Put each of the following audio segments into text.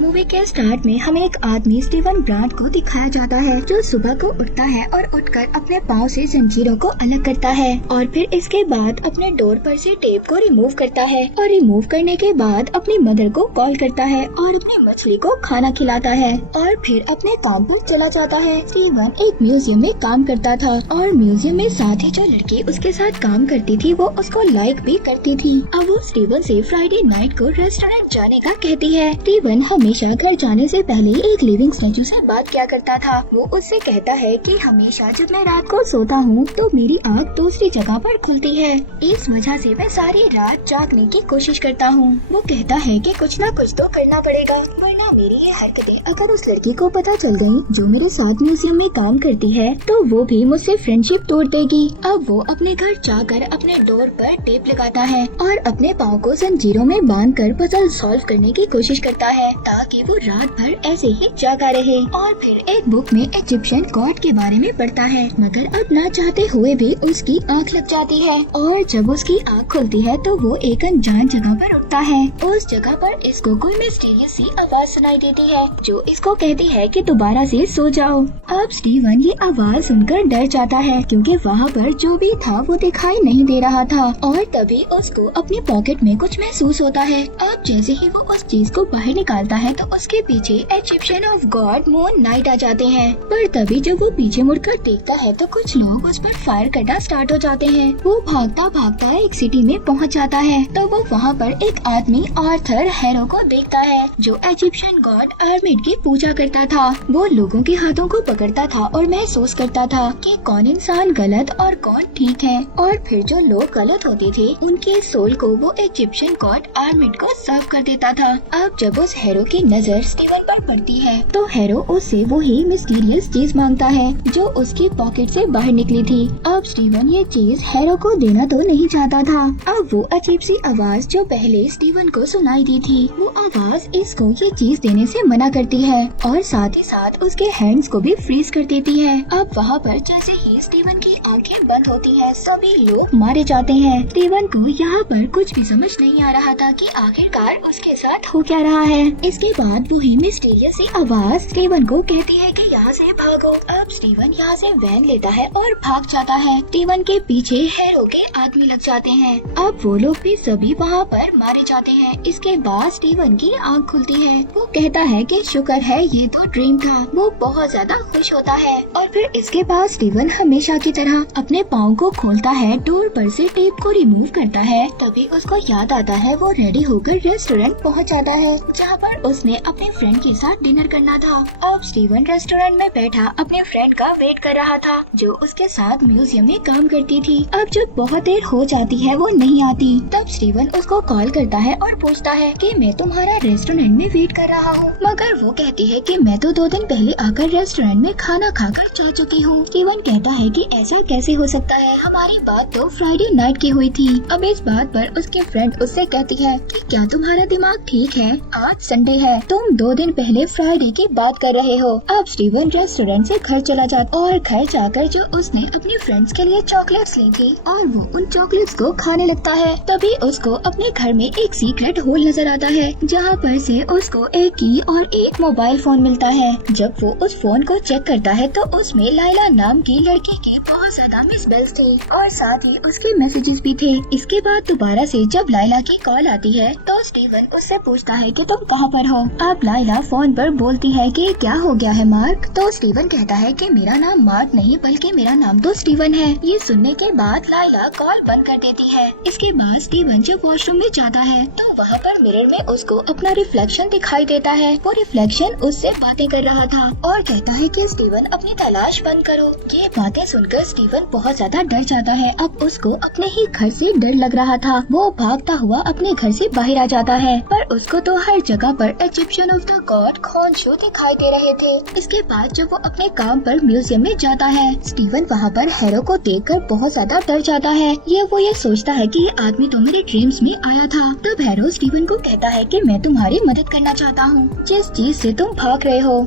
Movie के start में हमें एक आदमी स्टीवन ब्रांड को दिखाया जाता है जो सुबह को उठता है और उठकर अपने पाँव से जंजीरों को अलग करता है और फिर इसके बाद अपने डोर पर से टेप को रिमूव करता है और रिमूव करने के बाद अपनी मदर को कॉल करता है और अपनी मछली को खाना खिलाता है और फिर अपने काम पर चला जाता है। स्टीवन एक म्यूजियम में काम करता था और म्यूजियम में साथ ही जो लड़की उसके साथ काम करती थी वो उसको लाइक भी करती थी। अब वो स्टीवन से फ्राइडे नाइट को रेस्टोरेंट जाने का कहती है। स्टीवन हमेशा घर जाने से पहले एक लिविंग स्टैचू से बात किया करता था। वो उससे कहता है कि हमेशा जब मैं रात को सोता हूँ तो मेरी आँख दूसरी जगह पर खुलती है, इस वजह से मैं सारी रात जागने की कोशिश करता हूँ। वो कहता है कि कुछ ना कुछ तो करना पड़ेगा वरना मेरी ये हरकतें अगर उस लड़की को पता चल गई जो मेरे साथ म्यूजियम में काम करती है तो वो भी मुझसे फ्रेंडशिप तोड़ देगी। अब वो अपने घर जाकर अपने डोर पर टेप लगाता है और अपने पाँव को जंजीरों में बांधकर पजल सॉल्व करने की कोशिश करता है ताकि वो रात भर ऐसे ही जागा रहे। और फिर एक बुक में इजिप्शियन गॉड के बारे में पढ़ता है मगर अब ना चाहते हुए भी उसकी आँख लग जाती है और जब उसकी आँख खुलती है तो वो एक अनजान जगह पर उठता है। उस जगह पर इसको कोई मिस्टीरियस सी आवाज सुनाई देती है जो इसको कहती है कि दोबारा से सो जाओ। अब स्टीवन ये आवाज सुनकर डर जाता है क्योंकि वहाँ पर जो भी था वो दिखाई नहीं दे रहा था और तभी उसको अपनी पॉकेट में कुछ महसूस होता है। अब जैसे ही वो उस चीज को बाहर निकालता है तो उसके पीछे Egyptian of god Moon Knight आ जाते हैं। पर तभी जब वो पीछे मुड़कर देखता है तो कुछ लोग उस पर फायर करना स्टार्ट हो जाते हैं। वो भागता भागता एक सिटी में पहुंच जाता है तो वो वहाँ पर एक आदमी आर्थर हैरो को देखता है जो इजिप्शियन गॉड आर्मिड की पूजा करता था। वो लोगों के हाथों को पकड़ता था और महसूस करता था कि कौन इंसान गलत और कौन ठीक है और फिर जो लोग गलत होते थे उनके सोल को वो इजिप्शियन गॉड आर्मिड को सर्व कर देता था। अब जब उस हैरो की नजर स्टीवन पर पड़ती है तो हैरो उससे वही मिस्टीरियस चीज मांगता है जो उसकी पॉकेट से बाहर निकली थी। अब स्टीवन ये चीज हैरो को देना तो नहीं चाहता था। अब वो अजीब सी आवाज जो पहले स्टीवन को सुनाई दी थी वो आवाज इसको ये चीज देने से मना करती है और साथ ही साथ उसके हैंड्स को भी फ्रीज कर देती है। अब वहाँ पर जैसे ही स्टीवन की आंखें बंद होती है सभी लोग मारे जाते हैं। स्टीवन को यहाँ पर कुछ भी समझ नहीं आ रहा था कि आखिरकार उसके साथ हो क्या रहा है। इसके बाद वही मिस्टीरियस सी आवाज स्टीवन को कहती है कि यहाँ से भागो। अब स्टीवन यहाँ से वैन लेता है और भाग जाता है। स्टीवन के पीछे हैरो के आदमी लग जाते हैं। अब वो लोग भी सभी वहाँ पर मारे जाते हैं। इसके बाद स्टीवन की आँख खुलती है। वो कहता है कि शुक्र है ये तो ड्रीम था। वो बहुत ज्यादा खुश होता है और फिर इसके बाद स्टीवन हमेशा की तरह अपने पाँव को खोलता है, डोर पर से टेप को रिमूव करता है। तभी उसको याद आता है वो रेडी होकर रेस्टोरेंट पहुँच जाता है जहाँ पर उसने अपने फ्रेंड के साथ डिनर करना था। अब स्टीवन रेस्टोरेंट में बैठा अपने फ्रेंड का वेट कर रहा था जो उसके साथ म्यूजियम में काम करती थी। अब जब बहुत देर हो जाती है वो नहीं आती तब स्टीवन उसको कॉल करता है और पूछता है कि मैं तुम्हारा रेस्टोरेंट में वेट कर रहा हूँ मगर वो कहती है कि मैं तो 2 दिन पहले आकर रेस्टोरेंट में खाना खाकर जा चुकी हूँ। स्टीवन कहता है कि ऐसा कैसे हो सकता है, हमारी बात तो फ्राइडे नाइट की हुई थी। अब इस बात पर उसके फ्रेंड उससे कहती है कि क्या तुम्हारा दिमाग ठीक है, आज संडे है, तुम 2 दिन पहले फ्राइडे की बात कर रहे हो। अब स्टीवन रेस्टोरेंट से घर चला जाता और घर जाकर जो उसने अपने फ्रेंड्स के लिए चॉकलेट्स ली थी और वो उन चॉकलेट्स को खाने लगता है। तभी उसको अपने घर में एक सीक्रेट होल नजर आता है जहाँ पर से उसको एक की और एक मोबाइल फोन मिलता है। जब वो उस फोन को चेक करता है तो उसमें लाइला नाम की लड़की की बहुत ज्यादा मिस बेल्स थी और साथ ही उसके मैसेजेस भी थे। इसके बाद दोबारा से जब लाइला की कॉल आती है तो स्टीवन उससे पूछता है कि तुम कहाँ पर हो। अब लाइला फोन पर बोलती है कि क्या हो गया है मार्क। तो स्टीवन कहता है कि मेरा नाम मार्क नहीं बल्कि मेरा नाम तो स्टीवन है। ये सुनने के बाद लाइला कॉल बंद कर देती है। इसके बाद स्टीवन जब वॉशरूम में जाता है तो वहाँ पर मिरर में उसको अपना रिफ्लेक्शन दिखाई देता है। वो रिफ्लेक्शन उससे बातें कर रहा था और कहता है कि स्टीवन अपनी तलाश बंद करो। ये बातें सुनकर स्टीवन बहुत ज्यादा डर जाता है। अब उसको अपने ही घर से डर लग रहा था। वो भागता हुआ अपने घर से बाहर आ जाता है पर उसको तो हर जगह पर इजिप्शियन ऑफ द गॉड खॉन्शो दिखाई दे रहे थे। इसके बाद जब वो अपने काम पर म्यूजियम में जाता है स्टीवन वहाँ पर हैरो को देखकर बहुत ज्यादा डर जाता है। वो सोचता है कि ये आदमी तो मेरे ड्रीम्स में आया था। तब हैरो स्टीवन को कहता है कि मैं तुम्हारी मदद करना चाहता हूँ जिस चीज से तुम भाग रहे हो।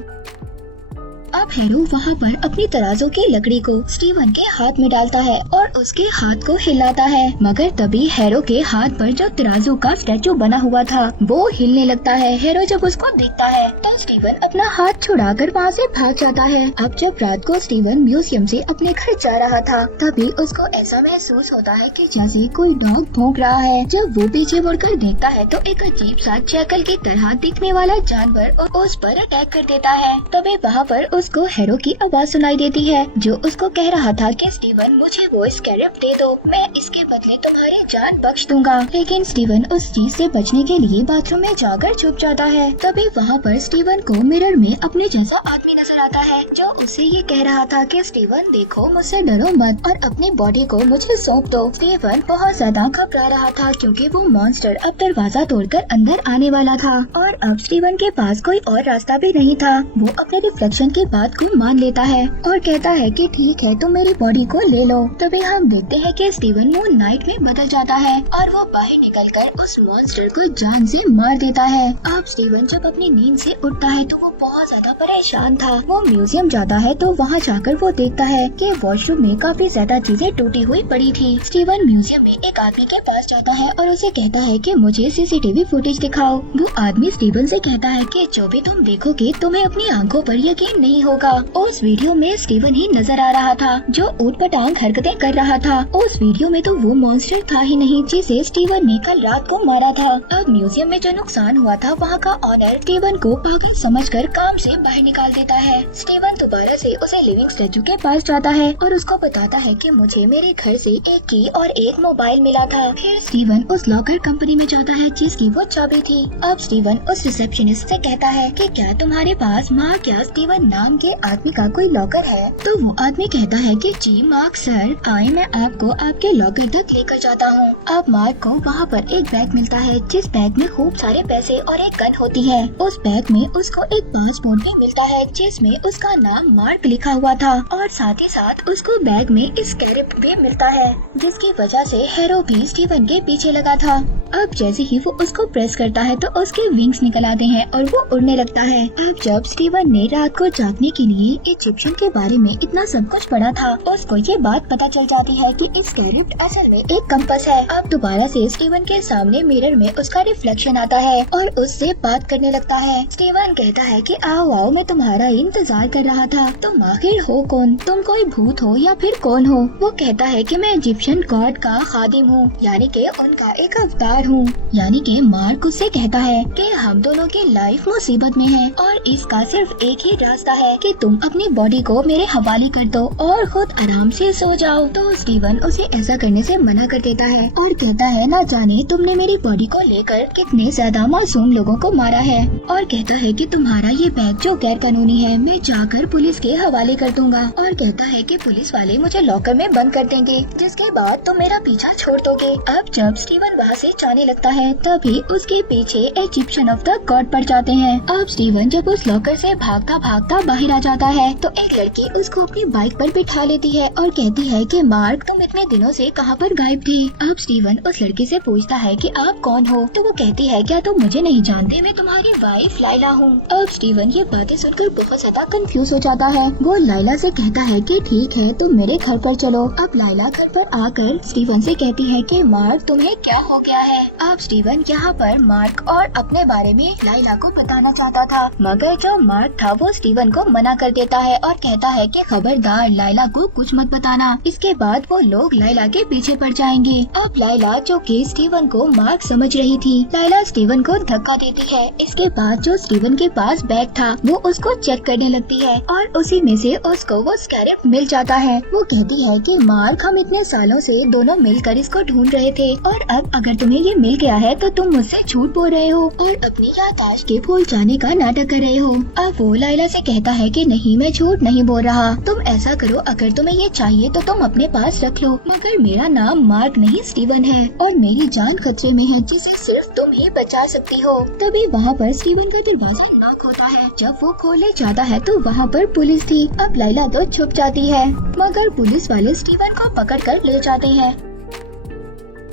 अब हैरो वहाँ पर अपनी तराजू की लकड़ी को स्टीवन के हाथ में डालता है और उसके हाथ को हिलाता है, मगर तभी हैरो के हाथ पर जो तराजू का स्टैचू बना हुआ था वो हिलने लगता है। हैरो जब उसको देखता है तो स्टीवन अपना हाथ छुड़ाकर वहाँ से भाग जाता है। अब जब रात को स्टीवन म्यूजियम से अपने घर जा रहा था तभी उसको ऐसा महसूस होता है कि जैसे कोई डॉग भौंक रहा है। जब वो पीछे मुड़कर देखता है तो एक अजीब सा चैकल की तरह दिखने वाला जानवर उस पर अटैक कर देता है। तभी वहाँ पर उसको हैरो की आवाज सुनाई देती है जो उसको कह रहा था कि स्टीवन मुझे वो स्कैरब दे दो, मैं इसके बदले तुम्हारी जान बख्श दूंगा। लेकिन स्टीवन उस चीज से बचने के लिए बाथरूम में जाकर छुप जाता है। तभी वहाँ पर स्टीवन को मिरर में अपने जैसा आदमी नजर आता है जो उसे ये कह रहा था कि स्टीवन देखो मुझसे डरो मत और अपनी बॉडी को मुझे सौंप दो। स्टीवन बहुत ज्यादा घबरा रहा था क्योंकि वो मॉन्स्टर अब दरवाजा तोड़कर अंदर आने वाला था और अब स्टीवन के पास कोई और रास्ता भी नहीं था। वो अपने रिफ्लेक्शन की बात को मान लेता है और कहता है कि ठीक है तुम मेरी बॉडी को ले लो। तभी हम देखते हैं कि स्टीवन मून नाइट में बदल जाता है और वो बाहर निकलकर उस मॉन्स्टर को जान से मार देता है। अब स्टीवन जब अपनी नींद से उठता है तो वो बहुत ज्यादा परेशान था। वो म्यूजियम जाता है तो वहाँ जाकर वो देखता है कि वॉशरूम में काफी ज्यादा चीजें टूटी हुई पड़ी थी। स्टीवन म्यूजियम में एक आदमी के पास जाता है और उसे कहता है कि मुझे सीसीटीवी फुटेज दिखाओ। वो आदमी स्टीवन से कहता है कि जो भी तुम देखोगे तुम्हें अपनी आंखों पर यकीन नहीं होगा। उस वीडियो में स्टीवन ही नजर आ रहा था जो ऊटपटांग हरकतें कर रहा था। उस वीडियो में तो वो मॉन्स्टर था ही नहीं जिसे स्टीवन ने कल रात को मारा था। अब म्यूजियम में जो नुकसान हुआ था वहाँ का ऑनर स्टीवन को पागल समझकर काम से बाहर निकाल देता है। स्टीवन दोबारा से उसे लिविंग स्टैचू के पास जाता है और उसको बताता है कि मुझे मेरे घर से एक की और एक मोबाइल मिला था। फिर स्टीवन उस लॉकर कंपनी में जाता है जिसकी वो चाबी थी। अब स्टीवन उस रिसेप्शनिस्ट से कहता है कि क्या तुम्हारे पास मार्क या स्टीवन नाम के आदमी का कोई लॉकर है? तो वो आदमी कहता है कि जी मार्क सर, आए मैं आपको आपके लॉकर तक लेकर जाता हूँ। अब मार्क को वहाँ पर एक बैग मिलता है जिस बैग में खूब सारे पैसे और एक गन होती है। उस बैग में उसको एक पासपोर्ट भी मिलता है जिसमें उसका नाम मार्क लिखा हुआ था और साथ ही साथ उसको बैग में स्कैरब भी मिलता है जिसकी वजह से हैरो भी स्टीवन के पीछे लगा था। अब जैसे ही वो उसको प्रेस करता है तो उसके विंग्स निकल आते हैं और वो उड़ने लगता है। अब जब स्टीवन ने रात को जागने के लिए इजिप्शियन के बारे में इतना सब कुछ पढ़ा था उसको ये बात पता चल जाती है कि स्कैरब असल में एक कंपास है। अब दोबारा से स्टीवन के सामने मिरर में उसका रिफ्लेक्शन आता है और उससे बात करने लगता है। स्टीवन कहता है कि आओ आओ मैं तुम्हारा इंतजार कर रहा था, तुम आखिर हो कौन? तुम कोई भूत हो या फिर कौन हो? वो कहता है कि मैं इजिप्शियन गॉड का खादिम हूँ, यानी कि उनका एक अवतार हूँ। यानी कि मार्क उससे कहता है कि हम दोनों की लाइफ मुसीबत में है और इसका सिर्फ एक ही रास्ता है कि तुम अपनी बॉडी को मेरे हवाले कर दो और खुद आराम से सो जाओ। तो स्टीवन उसे ऐसा करने से मना कर देता है और कहता है ना जाने तुमने मेरी बॉडी को लेकर कितने ज्यादा मासूम लोगों को मारा है, और कहता है कि तुम्हारा ये बैग जो गैर कानूनी है मैं जाकर पुलिस के हवाले कर दूंगा, और कहता है कि पुलिस वाले मुझे लॉकर में बंद कर देंगे जिसके बाद तुम मेरा पीछा छोड़ दोगे। अब जब स्टीवन वहाँ से जाने लगता है तभी उसके पीछे इजिप्शियन ऑफ द गॉड पड़ जाते हैं। अब स्टीवन जब उस लॉकर से भागता भागता बाहर आ जाता है तो एक लड़की उसको अपनी बाइक पर बिठा लेती है और कहती है कि मार्क तुम इतने दिनों से कहाँ पर गायब थी? अब स्टीवन उस लड़की से पूछता है कि आप कौन हो? तो वो कहती है क्या तुम मुझे नहीं जानते, मैं तुम्हारी वाइफ लाइला हूँ। अब स्टीवन ये बातें सुनकर बहुत ज्यादा कंफ्यूज हो जाता है। वो लाइला से कहता है कि ठीक है तुम मेरे घर पर चलो। अब लाइला घर पर आकर स्टीवन से कहती है कि मार्क तुम्हें क्या हो गया है? अब स्टीवन यहाँ पर मार्क और अपने बारे में लाइला को बताना चाहता था, मगर जो मार्क था वो स्टीवन को मना कर देता है और कहता है कि खबरदार लाइला को कुछ मत बताना। इसके बाद वो लोग लाइला के पीछे पड़ जाएंगे। अब लाइला जो कि स्टीवन को मार्क समझ रही थी, लाइला स्टीवन को धक्का देती है। इसके बाद जो स्टीवन के पास बैग था वो उसको चेक करने लगती है और उसी में से उसको वो स्कैरब मिल जाता है। वो कहती है कि मार्क हम इतने सालों से दोनों मिलकर इसको ढूंढ रहे थे और अब अगर तुम्हें ये मिल गया है तो तुम मुझसे झूठ बोल रहे हो और अपनी याददाश्त के भूल जाने का नाटक कर रहे हो। अब वो लाइला से कहता है कि नहीं मैं झूठ नहीं बोल रहा, तुम ऐसा करो अगर तुम्हें ये चाहिए तो तुम अपने पास रख लो, मगर मेरा नाम मार्क नहीं स्टीवन है और मेरी जान खतरे में है जिसे सिर्फ तुम ही बचा सकती हो। तभी वहाँ पर स्टीवन का दरवाजा नॉक होता है। जब वो खोलने जाता है तो वहाँ पर पुलिस थी। अब लाइला तो छुप जाती है मगर पुलिस वाले स्टीवन को पकड़ कर ले जाते हैं।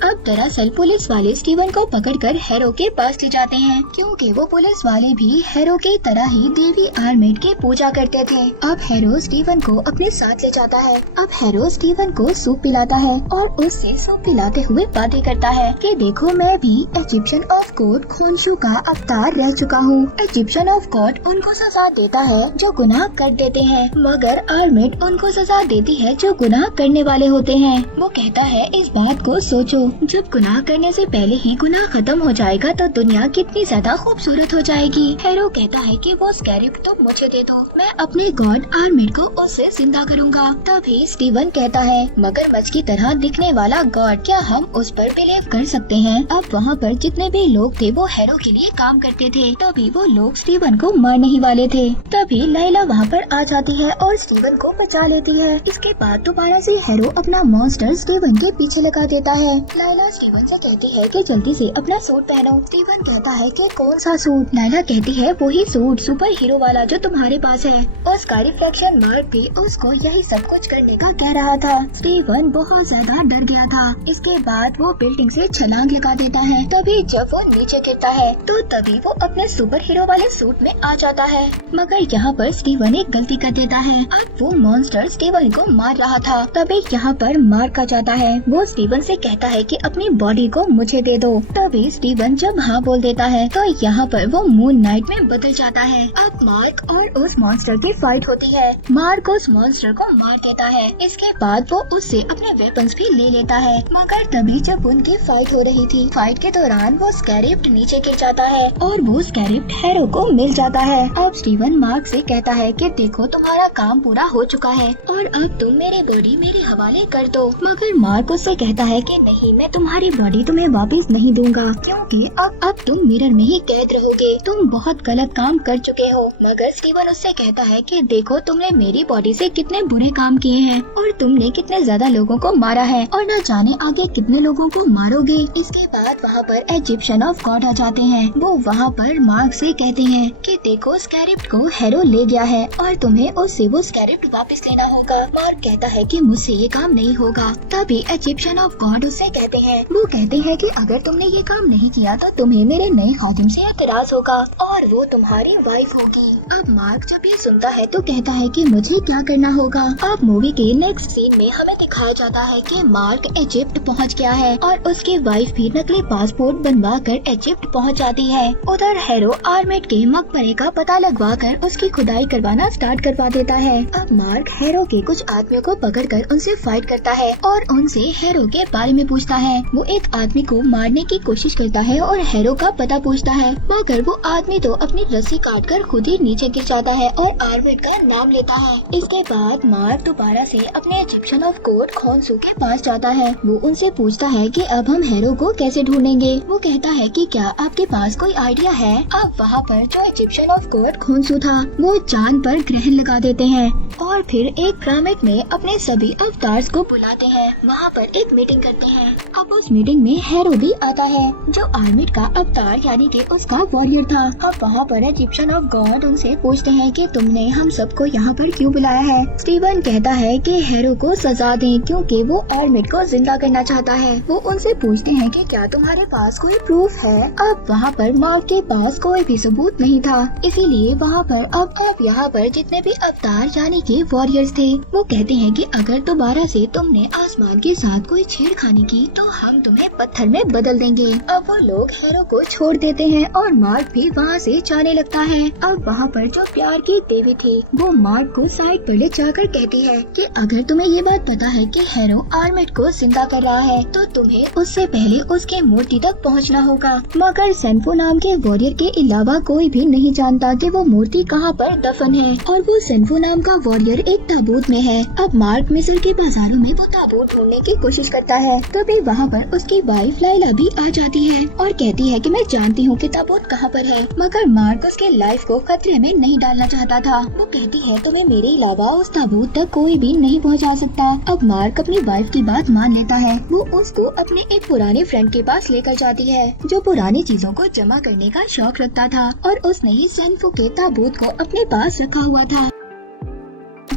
अब दरअसल पुलिस वाले स्टीवन को पकड़कर हैरो के पास ले जाते हैं, क्योंकि वो पुलिस वाले भी हैरो की तरह ही देवी आर्मिड की पूजा करते थे। अब हैरो स्टीवन को अपने साथ ले जाता है। अब हैरो स्टीवन को सूप पिलाता है और उससे सूप पिलाते हुए बातें करता है कि देखो मैं भी इजिप्शियन ऑफ गॉड खोंसू का अवतार रह चुका हूँ। इजिप्शियन ऑफ गॉड उनको सजा देता है जो गुनाह कर देते हैं, मगर आर्मिड उनको सजा देती है जो गुनाह करने वाले होते हैं। वो कहता है इस बात को सोचो, जब गुनाह करने से पहले ही गुनाह खत्म हो जाएगा तो दुनिया कितनी ज्यादा खूबसूरत हो जाएगी। हैरो कहता है कि वो स्कैरिब तो मुझे दे दो, मैं अपने गॉड आर्मिड को उससे जिंदा करूँगा। तभी स्टीवन कहता है मगरमच्छ की तरह दिखने वाला गॉड, क्या हम उस पर बिलीव कर सकते हैं? अब वहाँ पर जितने भी लोग थे वो हैरो के लिए काम करते थे, तभी वो लोग स्टीवन को मारने ही वाले थे। तभी लाइला वहाँ पर आ जाती है और स्टीवन को बचा लेती है। इसके बाद दोबारा से हैरो अपना मॉन्स्टर स्टीवन के पीछे लगा देता है। लाइला स्टीवन से कहती है कि जल्दी से अपना सूट पहनो। स्टीवन कहता है कि कौन सा सूट? लाइला कहती है वही सूट सुपर हीरो वाला जो तुम्हारे पास है। उसका रिफ्लेक्शन मार्क भी उसको यही सब कुछ करने का कह रहा था। स्टीवन बहुत ज्यादा डर गया था। इसके बाद वो बिल्डिंग से छलांग लगा देता है। तभी जब वो नीचे गिरता है तो तभी वो अपने सुपर हीरो वाले सूट में आ जाता है, मगर यहाँ पर स्टीवन एक गलती कर देता है। अब वो मॉन्स्टर स्टीवन को मार रहा था। तभी यहाँ पर मार्क आ जाता है। वो स्टीवन से कहता है कि अपनी बॉडी को मुझे दे दो। तभी स्टीवन जब हाँ बोल देता है तो यहाँ पर वो मून नाइट में बदल जाता है। अब मार्क और उस मॉन्स्टर की फाइट होती है। मार्क उस मॉन्स्टर को मार देता है। इसके बाद वो उससे अपने वेपन्स भी ले लेता है, मगर तभी जब उनकी फाइट हो रही थी, फाइट के दौरान वो स्कैरिप्ड नीचे गिर जाता है और वो स्कैरिप्ड हैरो को मिल जाता है। अब स्टीवन मार्क से कहता है कि देखो तुम्हारा काम पूरा हो चुका है और अब तुम मेरी बॉडी मेरे हवाले कर दो, मगर मार्क उससे कहता है कि नहीं, मैं तुम्हारी बॉडी तुम्हें वापस नहीं दूंगा, क्योंकि अब तुम मिरर में ही कैद रहोगे। तुम बहुत गलत काम कर चुके हो। मगर स्टीवन उससे कहता है कि देखो तुमने मेरी बॉडी से कितने बुरे काम किए हैं और तुमने कितने ज्यादा लोगों को मारा है और न जाने आगे कितने लोगों को मारोगे। इसके बाद वहाँ पर इजिप्शियन ऑफ गॉड आ जाते हैं। वो वहाँ पर मार्क से कहते हैं कि देखो स्कैरिप्ड को हैरो ले गया है और तुम्हें उससे वो स्कैरिप्ड वापस लेना होगा। मार्क कहता है कि मुझसे ये काम नहीं होगा। तभी इजिप्शियन ऑफ गॉड उससे कहते हैं, वो कहते हैं कि अगर तुमने ये काम नहीं किया तो तुम्हें मेरे नए खादिम से एतराज होगा और वो तुम्हारी वाइफ होगी। अब मार्क जब ये सुनता है तो कहता है कि मुझे क्या करना होगा। अब मूवी के नेक्स्ट सीन में हमें दिखाया जाता है कि मार्क इजिप्ट पहुंच गया है और उसकी वाइफ भी नकली पासपोर्ट बनवा कर इजिप्ट पहुंच जाती है। उधर हैरो आर्मिड के मकबरे का पता लगवा कर उसकी खुदाई करवाना स्टार्ट करवा देता है। अब मार्क हैरो के कुछ आदमियों को पकड़कर उनसे फाइट करता है और उनसे हैरो के बारे में पूछता है। वो एक आदमी को मारने की कोशिश करता है और हैरो का पता पूछता है, मगर वो आदमी तो अपनी रस्सी काटकर खुद ही नीचे गिर जाता है और आर्मिड का नाम लेता है। इसके बाद मार्क दोबारा से अपने इजिप्शियन ऑफ गॉड खोंसू के पास जाता है। वो उनसे पूछता है कि अब हम हैरो को कैसे ढूंढेंगे। वो कहता है कि क्या आपके पास कोई आइडिया है। अब वहाँ पर जो इजिप्शियन ऑफ गॉड खोंसू था वो चांद पर ग्रहण लगा देते हैं और फिर एक पिरामिड में अपने सभी अवतार्स को बुलाते हैं। वहाँ पर एक मीटिंग करते हैं। अब उस मीटिंग में हैरो भी आता है जो आर्मिड का अवतार यानी कि उसका वॉरियर था। अब वहाँ पर इजिप्शियन ऑफ गॉड उनसे पूछते हैं कि तुमने हम सबको यहाँ पर क्यों बुलाया है। स्टीवन कहता है कि हैरो को सजा दें क्योंकि वो आर्मिड को जिंदा करना चाहता है। वो उनसे पूछते हैं कि क्या तुम्हारे पास कोई प्रूफ है। अब वहाँ पर मार्क के पास कोई भी सबूत नहीं था, इसीलिए वहाँ पर अब यहाँ पर जितने भी अवतार यानी कि वॉरियर्स थे वो कहते हैं कि अगर दोबारा से तुमने आसमान के साथ कोई छेड़खानी की तो हम तुम्हें पत्थर में बदल देंगे। अब वो लोग हैरो को छोड़ देते हैं और मार्क भी वहाँ से जाने लगता है। अब वहाँ पर जो प्यार की देवी थी वो मार्क को साइड पर ले जाकर कहती है कि अगर तुम्हें ये बात पता है कि हैरो आर्मिड को जिंदा कर रहा है तो तुम्हें उससे पहले उसके मूर्ति तक पहुँचना होगा। मगर सेंफो नाम के वॉरियर के अलावा कोई भी नहीं जानता कि वो मूर्ति कहाँ पर दफन है और वो सेंफो नाम का वॉरियर एक ताबूत में है। अब मार्क मिस्र के बाजारों में वो ताबूत ढूंढने की कोशिश करता है। तभी वहाँ पर उसकी वाइफ लाइला भी आ जाती है और कहती है कि मैं जानती हूँ कि ताबूत कहाँ पर है, मगर मार्क उसके लाइफ को खतरे में नहीं डालना चाहता था। वो कहती है तुम्हें मेरे अलावा उस ताबूत तक कोई भी नहीं पहुँचा सकता। अब मार्क अपनी वाइफ की बात मान लेता है। वो उसको अपने एक पुराने फ्रेंड के पास लेकर जाती है जो पुरानी चीजों को जमा करने का शौक रखता था और उसने ही सेंफो के ताबूत को अपने पास रखा हुआ था।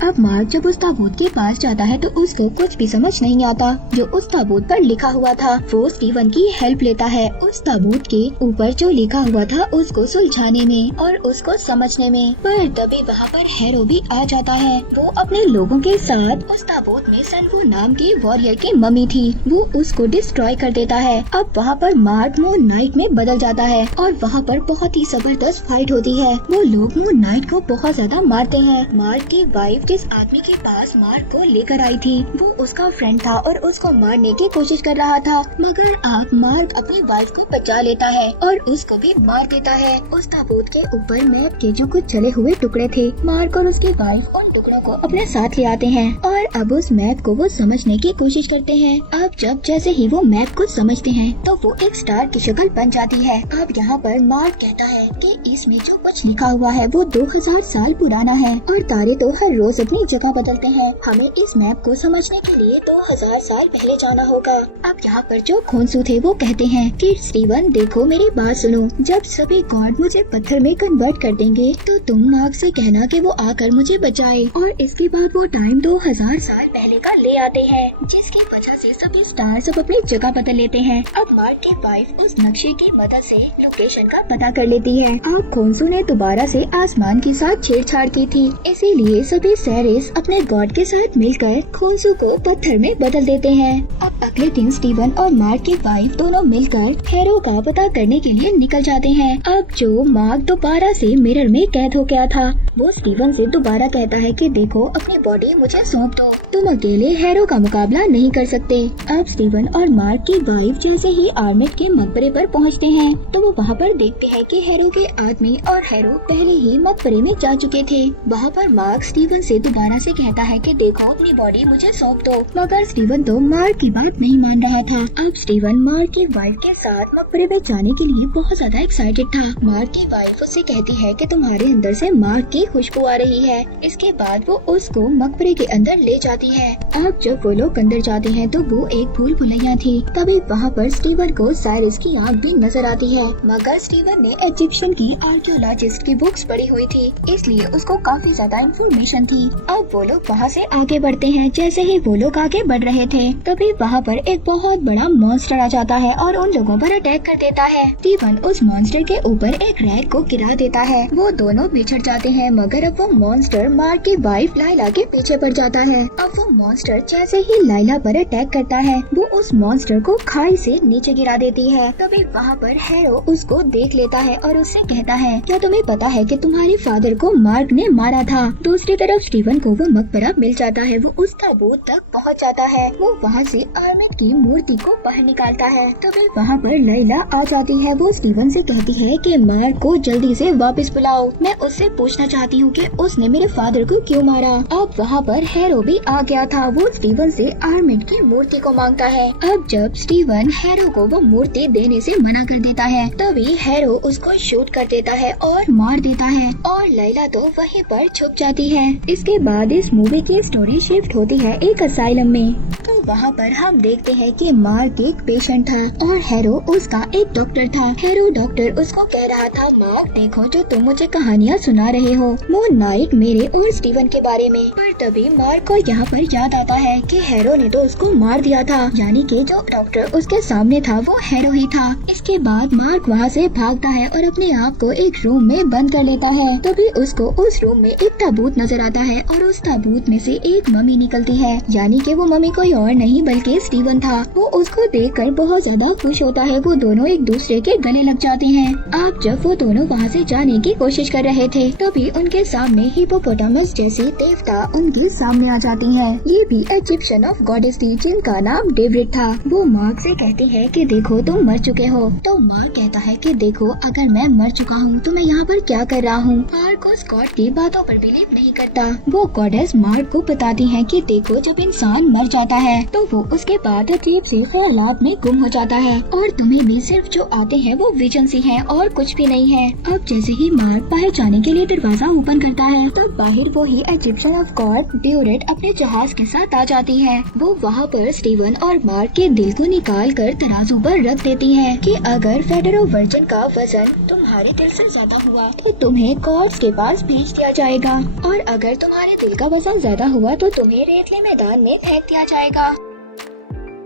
अब मार्क जब उस ताबूत के पास जाता है तो उसको कुछ भी समझ नहीं आता जो उस ताबूत पर लिखा हुआ था। वो स्टीवन की हेल्प लेता है उस ताबूत के ऊपर जो लिखा हुआ था उसको सुलझाने में और उसको समझने में। पर तभी वहाँ पर हैरो भी आ जाता है। वो अपने लोगों के साथ उस ताबूत में सल्वो नाम की वॉरियर की मम्मी थी, वो उसको डिस्ट्रॉय कर देता है। अब वहाँ पर मार्क मून नाइट में बदल जाता है और वहाँ पर बहुत ही जबरदस्त फाइट होती है। वो लोग मून नाइट को बहुत ज्यादा मारते हैं। मार्क की वाइफ जिस आदमी के पास मार्क को लेकर आई थी वो उसका फ्रेंड था और उसको मारने की कोशिश कर रहा था, मगर अब मार्क अपनी वाइफ को बचा लेता है और उसको भी मार देता है। उस ताबूत के ऊपर मैप के जो कुछ जले हुए टुकड़े थे, मार्क और उसकी वाइफ उन टुकड़ों को अपने साथ ले आते हैं और अब उस मैप को वो समझने की कोशिश करते हैं। अब जब जैसे ही वो मैप को समझते हैं तो वो एक स्टार की शक्ल बन जाती है। अब यहाँ पर मार्क कहता है कि इसमें जो कुछ लिखा हुआ है वो 2000 साल पुराना है और तारे तो हर रोज अपनी जगह बदलते हैं। हमें इस मैप को समझने के लिए 2000 साल पहले जाना होगा। अब यहाँ पर जो खोंसू थे वो कहते हैं कि स्टीवन देखो मेरी बात सुनो, जब सभी गॉड मुझे पत्थर में कन्वर्ट कर देंगे तो तुम मार्क से कहना कि वो आकर मुझे बचाए। और इसके बाद वो टाइम 2000 साल पहले का ले आते हैं जिसकी वजह से सभी स्टार्स अब अपनी जगह बदल लेते हैं। अब मार्क की वाइफ उस नक्शे की मदद से लोकेशन का पता कर लेती है। अब खोंसू ने दोबारा से आसमान के साथ छेड़छाड़ की थी, इसीलिए सभी सैरिस अपने गॉड के साथ मिलकर खोंसू को पत्थर में बदल देते हैं। अब अगले दिन स्टीवन और मार्क की वाइफ दोनों मिलकर हैरो का पता करने के लिए निकल जाते हैं। अब जो मार्क दोबारा से मिरर में कैद हो गया था वो स्टीवन से दोबारा कहता है कि देखो अपनी बॉडी मुझे सौंप दो, तुम अकेले हैरो का मुकाबला नहीं कर सकते। अब स्टीवन और मार्क की वाइफ जैसे ही आर्मिट के मकबरे पर पहुंचते हैं तो वो वहाँ पर देखते हैं कि हैरो के आदमी और हैरो पहले ही मकबरे में जा चुके थे। वहाँ पर मार्क स्टीवन से दोबारा से कहता है कि देखो अपनी बॉडी मुझे सौंप दो, मगर स्टीवन तो मार्क की बात नहीं मान रहा था। अब स्टीवन मार्क की वाइफ के साथ मकबरे में जाने के लिए बहुत ज्यादा एक्साइटेड था। मार्क की वाइफ उससे कहती है कि तुम्हारे अंदर से मार्क की खुशबू आ रही है। इसके बाद वो उसको मकबरे के अंदर ले जाती है। अब जब वो लोग अंदर जाते हैं तो वो एक भूल भुलैया थी। तभी वहाँ पर स्टीवन को साइरस की आंख भी नजर आती है, मगर स्टीवन ने इजिप्शियन की आर्कियोलॉजिस्ट की बुक्स पढ़ी हुई थी, इसलिए उसको काफी ज्यादा इंफॉर्मेशन थी। अब वो लोग वहाँ से आगे बढ़ते हैं। जैसे ही वो लोग आगे बढ़ रहे थे तभी वहाँ पर एक बहुत बड़ा मॉन्स्टर आ जाता है और उन लोगों पर अटैक कर देता है। स्टीवन उस मॉन्स्टर के ऊपर एक रैक को गिरा देता है। वो दोनों बिछड़ जाते हैं, मगर अब वो मॉन्स्टर मार्क की वाइफ लाइला के पीछे पड़ जाता है। अब वो मॉन्स्टर जैसे ही लाइला पर अटैक करता है वो उस मॉन्स्टर को खाई से नीचे गिरा देती है। तभी वहाँ पर हैरो उसको देख लेता है और उससे कहता है क्या तुम्हें पता है कि तुम्हारे फादर को मार्क ने मारा था। दूसरी तरफ स्टीवन को वो मकबरा मिल जाता है। वो उस ताबूत तक पहुँच जाता है। वो वहाँ से आर्मिट की मूर्ति को बाहर निकालता है। तभी वहाँ पर लाइला आ जाती है। वो स्टीवन से कहती है कि मार्क को जल्दी से वापस बुलाओ, मैं उससे पूछना चाहती हूँ कि उसने मेरे फादर को क्यों मारा। अब वहाँ पर हैरो भी आ गया था। वो स्टीवन से आर्मिट की मूर्ति को मांगता है। अब जब स्टीवन हैरो को वो मूर्ति देने से मना कर देता है तभी हैरो उसको शूट कर देता है और मार देता है और लैला तो वहीं पर छुप जाती है। इसके बाद इस मूवी की स्टोरी शिफ्ट होती है एक असाइलम में। तो वहाँ पर हम देखते हैं कि मार्क एक पेशेंट था और हैरो उसका एक डॉक्टर था। हैरो डॉक्टर उसको कह रहा था मार्क देखो जो तुम मुझे कहानियाँ सुना रहे हो वो नाइट मेरे और स्टीवन के बारे में। पर तभी मार्क को यहाँ पर याद आता है कि हैरो ने तो उसको मार दिया था, यानी कि जो डॉक्टर उसके सामने था वो हैरो ही था। इसके बाद मार्क वहाँ से भागता है और अपने आप को एक रूम में बंद कर लेता है। तभी उसको उस रूम में एक ताबूत नजर आता है और उस ताबूत में से एक मम्मी निकलती है, यानी कि वो मम्मी कोई और नहीं बल्कि स्टीवन था। वो उसको देखकर बहुत ज्यादा खुश होता है। वो दोनों एक दूसरे के गले लग जाते हैं। अब जब वो दोनों वहाँ से जाने की कोशिश कर रहे थे तभी उनके सामने हिपोपोटामस जैसी देवता उनके सामने आ जाती है। ये भी इजिप्शियन ऑफ गॉडेस थी जिनका नाम डेविड था। वो मार्क से कहते हैं कि देखो तुम मर चुके हो। तो मार्क कहता है कि देखो अगर मैं मर चुका हूँ तो मैं यहाँ पर क्या कर रहा हूँ। मार्क उस गॉड की बातों पर बिलीव नहीं करता। वो गॉडेस मार्क को बताती है कि देखो जब इंसान मर जाता है तो वो उसके बाद अजीब से ख्यालात में गुम हो जाता है और तुम्हें भी सिर्फ जो आते हैं वो विजन सी है और कुछ भी नहीं है। अब जैसे ही मार्क बाहर जाने के लिए दरवाजा ओपन करता है तो बाहर वो ही इजिप्शियन ऑफ गॉड ड्यूरेट अपने जहाज के साथ आ जाती है। वो वहाँ पर स्टीवन और मार्क के दिल को निकाल कर तराजू पर रख देती है कि अगर फेडरो वर्जन का वजन तुम्हारे दिल से ज्यादा हुआ तो तुम्हें गॉड्स के पास भेज दिया जाएगा, और अगर तुम्हारे दिल का वजन ज्यादा हुआ तो तुम्हें रेतले मैदान में फेंक दिया जाएगा।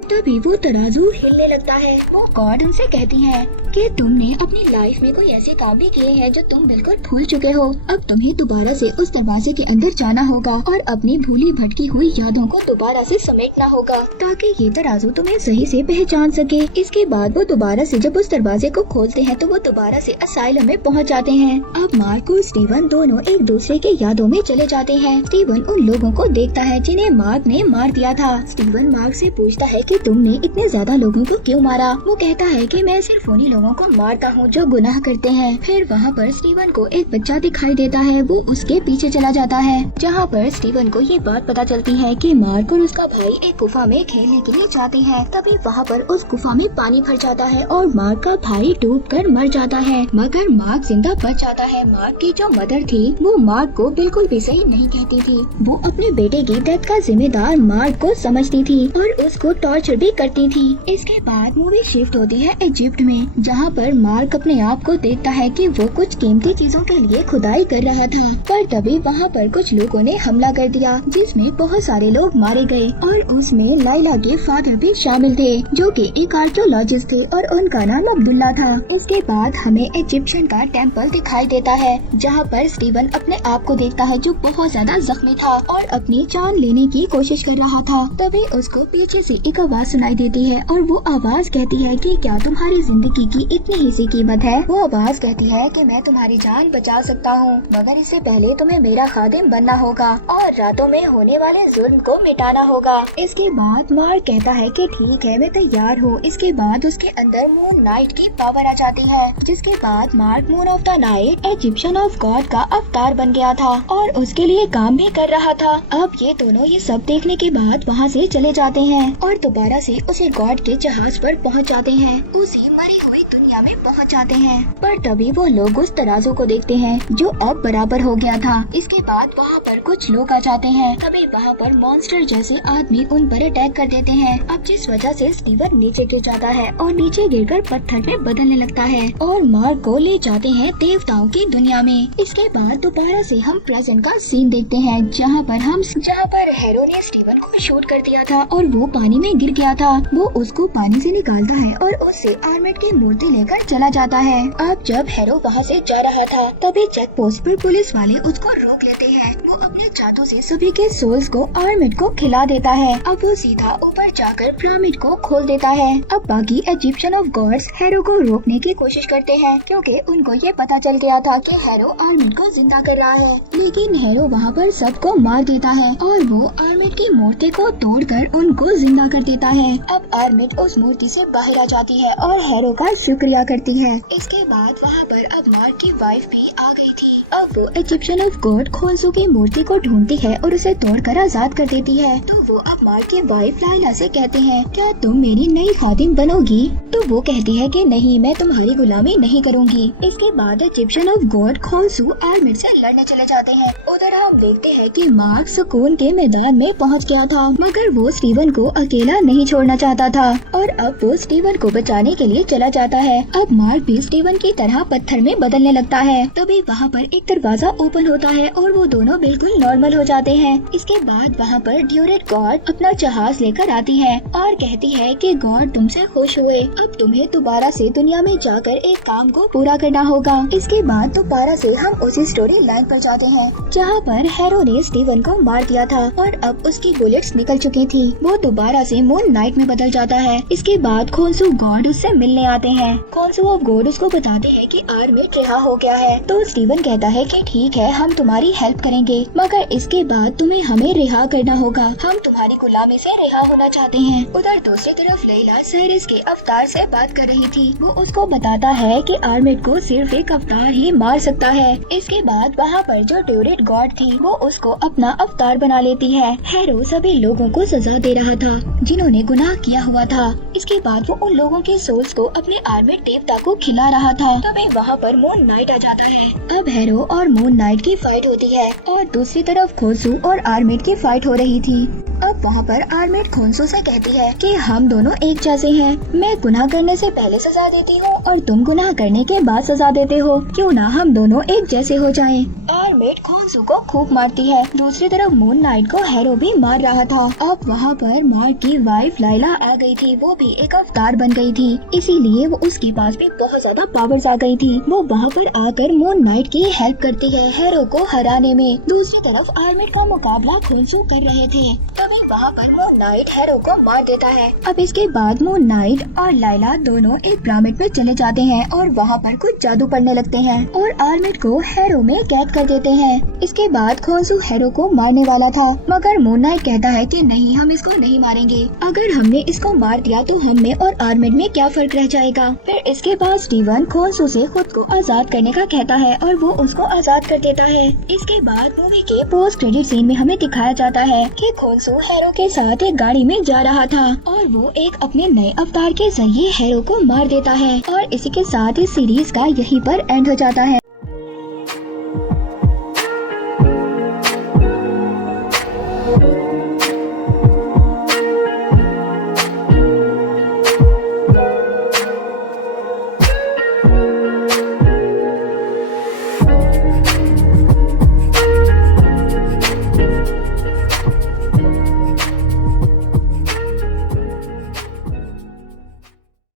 तभी वो तराजू हिलने लगता है। वो गॉड उनसे कहती है कि तुमने अपनी लाइफ में कोई ऐसे काम भी किए हैं जो तुम बिल्कुल भूल चुके हो। अब तुम्हें दोबारा से उस दरवाजे के अंदर जाना होगा और अपनी भूली भटकी हुई यादों को दोबारा से समेटना होगा ताकि ये तराजू तुम्हें सही से पहचान सके। इसके बाद वो दोबारा से जब उस दरवाजे को खोलते हैं तो वो दोबारा से असाइलम में पहुंच जाते हैं। अब मार्क और स्टीवन दोनों एक दूसरे के यादों में चले जाते हैं। स्टीवन उन लोगों को देखता है जिन्हें मार्क ने मार दिया था। स्टीवन मार्क से पूछता है कि तुमने इतने ज्यादा लोगों को क्यों मारा? वो कहता है कि मैं सिर्फ उन्हीं लोगों को मारता हूँ जो गुनाह करते हैं। फिर वहाँ पर स्टीवन को एक बच्चा दिखाई देता है। वो उसके पीछे चला जाता है, जहाँ पर स्टीवन को ये बात पता चलती है कि मार्क और उसका भाई एक गुफा में खेलने के लिए जाते हैं। तभी वहाँ पर उस गुफा में पानी भर जाता है और मार्क का भाई डूबकर मर जाता है, मगर मार्क जिंदा बच जाता है। मार्क की जो मदर थी वो मार्क को बिल्कुल भी सही नहीं कहती थी। वो अपने बेटे की डेथ का जिम्मेदार मार्क को समझती थी और उसको टॉर्चर भी करती थी। इसके बाद मूवी शिफ्ट होती है इजिप्ट में, जहाँ पर मार्क अपने आप को देखता है कि वो कुछ कीमती चीजों के लिए खुदाई कर रहा था, पर तभी वहाँ पर कुछ लोगों ने हमला कर दिया जिसमें बहुत सारे लोग मारे गए और उसमें लाइला के फादर भी शामिल थे जो कि एक आर्कियोलॉजिस्ट थे और उनका नाम अब्दुल्ला था। उसके बाद हमें इजिप्शियन का टेम्पल दिखाई देता है, जहाँ पर स्टीवन अपने आप को देखता है जो बहुत ज्यादा जख्मी था और अपनी जान लेने की कोशिश कर रहा था। तभी उसको पीछे से एक आवाज सुनाई देती है और वो आवाज कहती है कि क्या तुम्हारी जिंदगी की इतनी ही सी कीमत है? वो आवाज कहती है कि मैं तुम्हारी जान बचा सकता हूँ, मगर इससे पहले तुम्हें मेरा खादिम बनना होगा और रातों में होने वाले जुल्म को मिटाना होगा। इसके बाद मार्क कहता है कि ठीक है, मैं तैयार हूँ। इसके बाद उसके अंदर मून नाइट की पावर आ जाती है, जिसके बाद mark moon of the night Egyptian of God का अवतार बन गया था और उसके लिए काम भी कर रहा था। अब ये दोनों ये सब देखने के बाद वहाँ से चले जाते हैं और दोबारा से उसे गॉड के जहाज पर पहुंच जाते हैं। उसी मरी हुई दुनिया में पहुंच जाते हैं, पर तभी वो लोग उस तराजू को देखते हैं जो अब बराबर हो गया था। इसके बाद वहाँ पर कुछ लोग आ जाते हैं। तभी वहाँ पर मॉन्स्टर जैसे आदमी उन पर अटैक कर देते हैं। अब जिस वजह से स्टीवन नीचे गिर जाता है और नीचे गिरकर पत्थर में बदलने लगता है और मार्क को ले जाते हैं देवताओं की दुनिया में। इसके बाद दोबारा से हम प्रेजेंट का सीन देखते हैं, जहाँ पर हेरो ने स्टीवन को शूट कर दिया था और वो पानी में गिर गया था। वो उसको पानी से निकालता है और उससे आर्मेड की मूर्ति लेकर चला जाता है। अब जब हेरो वहाँ से जा रहा था तभी चेक पोस्ट पर पुलिस वाले उसको रोक लेते हैं। वो अपने जादू से सभी के सोल्स को आर्मेड को खिला देता है। अब वो सीधा ऊपर जाकर पिरामिड को खोल देता है। अब बाकी इजिप्शियन ऑफ गॉड्स हेरो को रोकने की कोशिश करते हैं, क्योंकि उनको ये पता चल गया था कि हेरो आर्मेड को जिंदा कर रहा है। लेकिन हेरो वहाँ पर सबको मार देता है और वो आर्मेड की मूर्ति को तोड़कर उनको जिंदा कर देता है। अब आर्मेड उस मूर्ति से बाहर आ जाती है और हेरो का शुक्रिया करती है। इसके बाद वहाँ पर अब मार्क की वाइफ भी आ गई थी। अब वो इजिप्शियन ऑफ गॉड खोंसू की मूर्ति को ढूंढती है और उसे तोड़कर आजाद कर देती है। तो वो अब मार्क की वाइफ लाइला से कहते हैं, क्या तुम मेरी नई खादिम बनोगी? तो वो कहती है कि नहीं, मैं तुम्हारी गुलामी नहीं करूंगी। इसके बाद इजिप्शियन ऑफ गॉड खोंसू आर्मेड से लड़ने चले जाते हैं। उधर हम देखते हैं कि मार्क सुकून के मैदान में पहुंच गया था, मगर वो स्टीवन को अकेला नहीं छोड़ना चाहता था और अब वो स्टीवन को बचाने के लिए चला जाता है। अब मार्क भी स्टीवन की तरह पत्थर में बदलने लगता है। तभी वहाँ पर एक दरवाजा ओपन होता है और वो दोनों बिल्कुल नॉर्मल हो जाते हैं। इसके बाद वहाँ पर ड्यूरेट गॉड अपना जहाज लेकर आती है और कहती है कि गॉड तुमसे खुश हुए, अब तुम्हें दोबारा से दुनिया में जाकर एक काम को पूरा करना होगा। इसके बाद दोबारा से हम उसी स्टोरी लाइन पर जाते हैं, जहाँ पर हेरो ने स्टीवन को मार दिया था और अब उसकी बुलेट्स निकल चुकी थी। वो दोबारा से मून नाइट में बदल जाता है। इसके बाद खोंसू गॉड उससे मिलने आते हैं। खोंसू ऑफ गॉड उसको बताते हैं कि आर्मेड रिहा हो गया है। तो स्टीवन कहता है कि ठीक है, हम तुम्हारी हेल्प करेंगे, मगर इसके बाद तुम्हें हमें रिहा करना होगा। हम तुम्हारी गुलामी से रिहा होना चाहते हैं। उधर दूसरी तरफ लैला साइरस के अवतार से बात कर रही थी। वो उसको बताता है कि आर्मेड को सिर्फ एक अवतार ही मार सकता है। इसके बाद वहाँ पर जो ड्यूरेट गॉड थी वो उसको अपना अवतार बना लेती है। हेरो सभी लोगों को सजा दे रहा था जिन्होंने गुनाह किया हुआ था। इसके बाद वो उन लोगों के सोल्स को अपने आर्मेड देवता को खिला रहा था। तभी वहाँ पर मून नाइट आ जाता है। अब हेरो और मून नाइट की फाइट होती है और दूसरी तरफ खोंसू और आर्मेड की फाइट हो रही थी। अब तब वहाँ पर आर्मिट खोंसू से कहती है कि हम दोनों एक जैसे हैं। मैं गुनाह करने से पहले सजा देती हूँ और तुम गुनाह करने के बाद सजा देते हो, क्यों ना हम दोनों एक जैसे हो जाएं। आर्मिट खोंसू को खूब मारती है। दूसरी तरफ मून नाइट को हैरो भी मार रहा था। अब वहाँ पर मार्क की वाइफ लाइला आ गई थी। वो भी एक अवतार बन गई थी, इसीलिए वो उसके पास भी बहुत ज्यादा पावर्स आ गई थी। वो वहाँ पर आकर मून नाइट की हेल्प करती है हैरो को हराने में। दूसरी तरफ आर्मिट का मुकाबला खोंसू कर रहे थे। तभी वहाँ पर मून नाइट हैरो को मार देता है। अब इसके बाद मून नाइट और लाइला दोनों एक पिरामिड में चले जाते हैं और वहाँ पर कुछ जादू पढ़ने लगते हैं और आर्मिट को हैरो में कैद कर देते हैं। इसके बाद खोंसू हैरो को मारने वाला था, मगर मून नाइट कहता है कि नहीं, हम इसको नहीं मारेंगे। अगर हमने इसको मार दिया तो हम में और आर्मिट में क्या फर्क रह जाएगा। फिर इसके बाद स्टीवन खोंसू से खुद को आजाद करने का कहता है और वो उसको आजाद कर देता है। इसके बाद मूवी के पोस्ट क्रेडिट सीन में हमें दिखाया जाता है कि खोंसू हैरो के साथ एक गाड़ी में जा रहा था और वो एक अपने नए अवतार के जरिए हैरो को मार देता है। और इसी के साथ इस सीरीज का यहीं पर एंड हो जाता है।